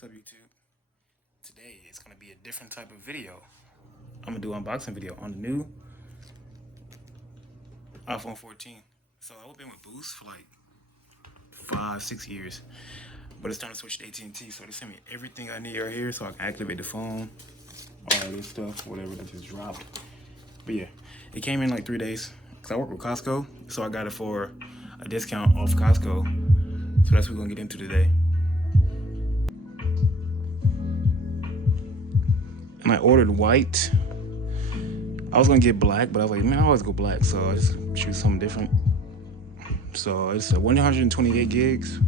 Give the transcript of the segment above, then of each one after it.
What's up, YouTube? Today it's gonna be a different type of video. I'm gonna do an unboxing video on the new iPhone 14. So I've been with Boost for like 5, 6 years, but it's time to switch to AT&T. So they sent me everything I need right here, so I can activate the phone, all this stuff, whatever that just dropped. But yeah, it came in like 3 days. Cause I work with Costco, so I got it for a discount off Costco. So that's what we're gonna get into today. And I ordered white. I was gonna get black, but I was like, man, I always go black, so I just choose something different. So it's 128 gigs.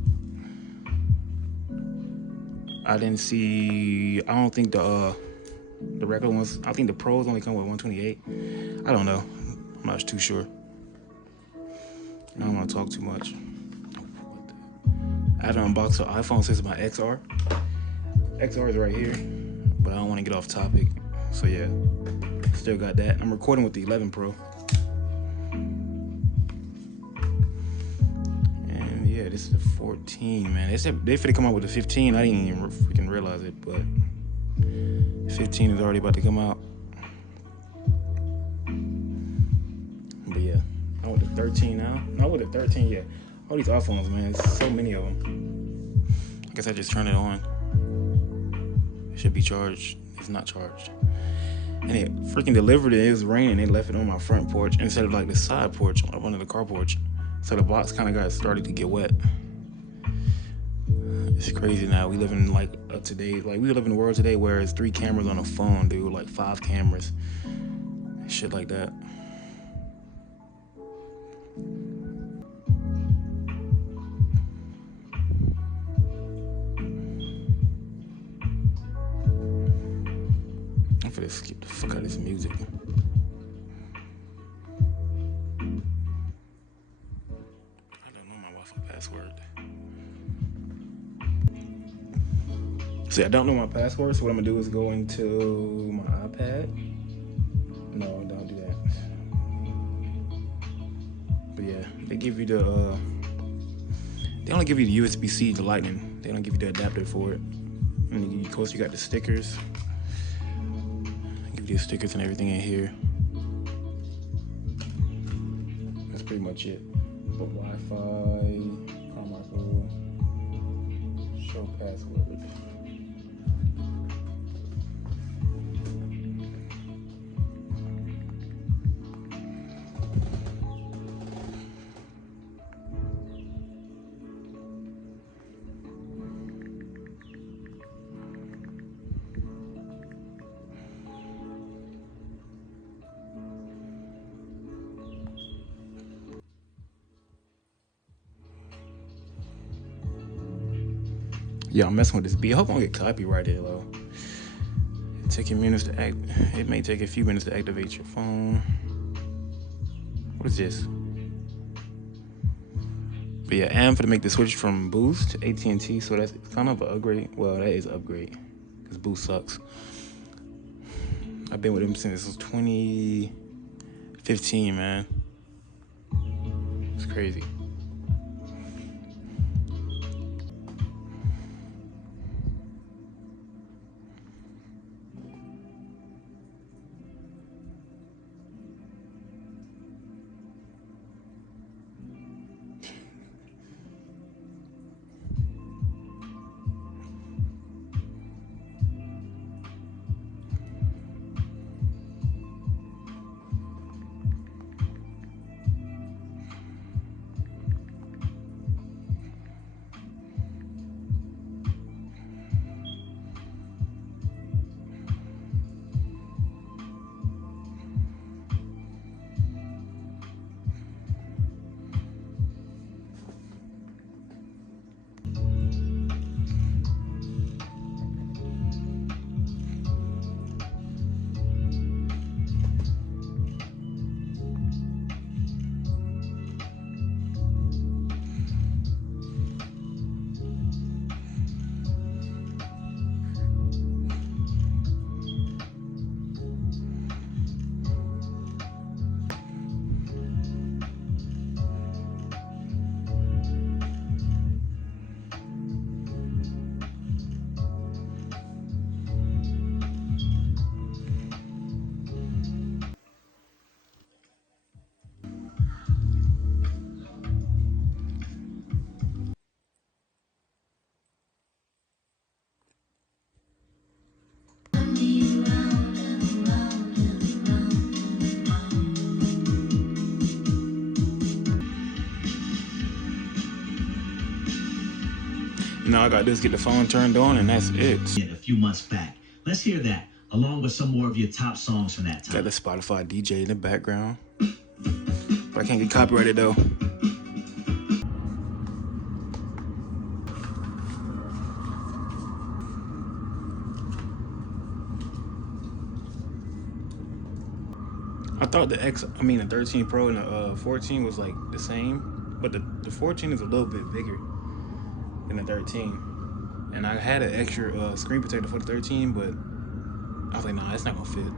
I didn't see. I don't think the regular ones. I think the pros only come with 128. I don't know. I'm not too sure. I don't want to talk too much. I haven't unboxed an iPhone since my XR. XR is right here, but I don't want to get off topic. So yeah, still got that. I'm recording with the 11 Pro. And yeah, this is the 14, man. They said they finna come out with the 15. I didn't even freaking realize it, but 15 is already about to come out. But yeah, I'm with the 13 now. Not with the 13 yet. All these iPhones, man, there's so many of them. I guess I just turned it on. It should be charged. It's not charged. And it freaking delivered it. It was raining. They left it on my front porch instead of like the side porch, up under the car porch. So the box kind of got started to get wet. It's crazy now. We live in like today, like we live in a world today where it's 3 cameras on a phone, dude, like 5 cameras, shit like that. I'm finna skip the fuck out of this music. Password. See, I don't know my password, so what I'm gonna do is go into my iPad. No, don't do that. But yeah, they give you the they only give you the USB-C to Lightning. They don't give you the adapter for it. And of course you got the stickers. Give you the stickers and everything in here. That's pretty much it. But Wi-Fi, Carmichael, show password. Yeah, I'm messing with this beat. I hope I don't get copyrighted, though. It may take a few minutes to activate your phone. What is this? But yeah, I'm gonna make the switch from Boost to AT&T, so that's kind of an upgrade. Well, that is an upgrade, because Boost sucks. I've been with them since 2015, man. It's crazy. Now I got this, get the phone turned on, and that's it. A few months back. Let's hear that, along with some more of your top songs from that time. Got the Spotify DJ in the background. But I can't get copyrighted though. I thought the 13 Pro and the 14 was like the same, but the 14 is a little bit bigger than the 13. And I had an extra screen protector for the 13, but I was like, nah, it's not gonna fit.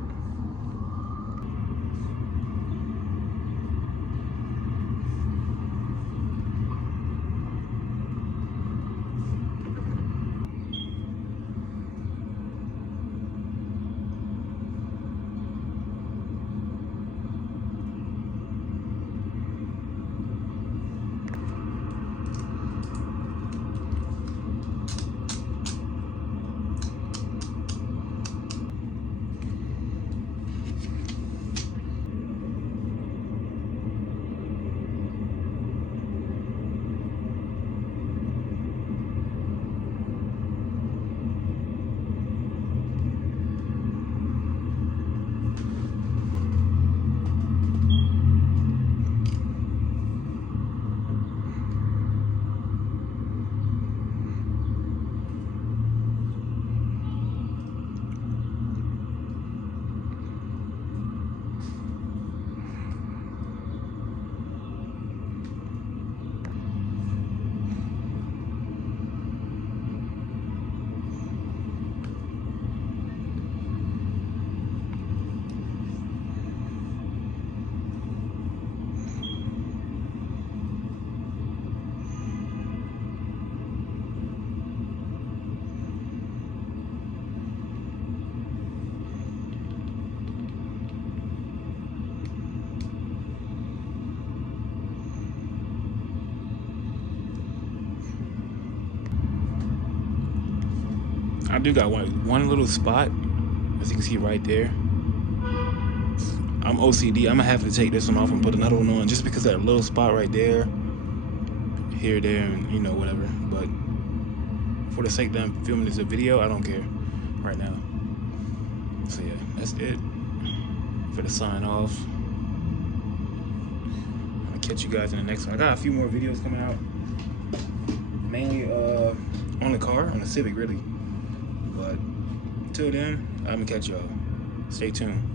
I do got one little spot, as you can see right there. I'm OCD. I'm gonna have to take this one off and put another one on, just because that little spot right there, here, there, and you know, whatever. But for the sake that I'm filming this video, I don't care right now. So yeah, that's it for the sign off. I'm gonna catch you guys in the next one. I got a few more videos coming out, mainly on the car, on the Civic, really. But until then, I'm gonna catch y'all. Stay tuned.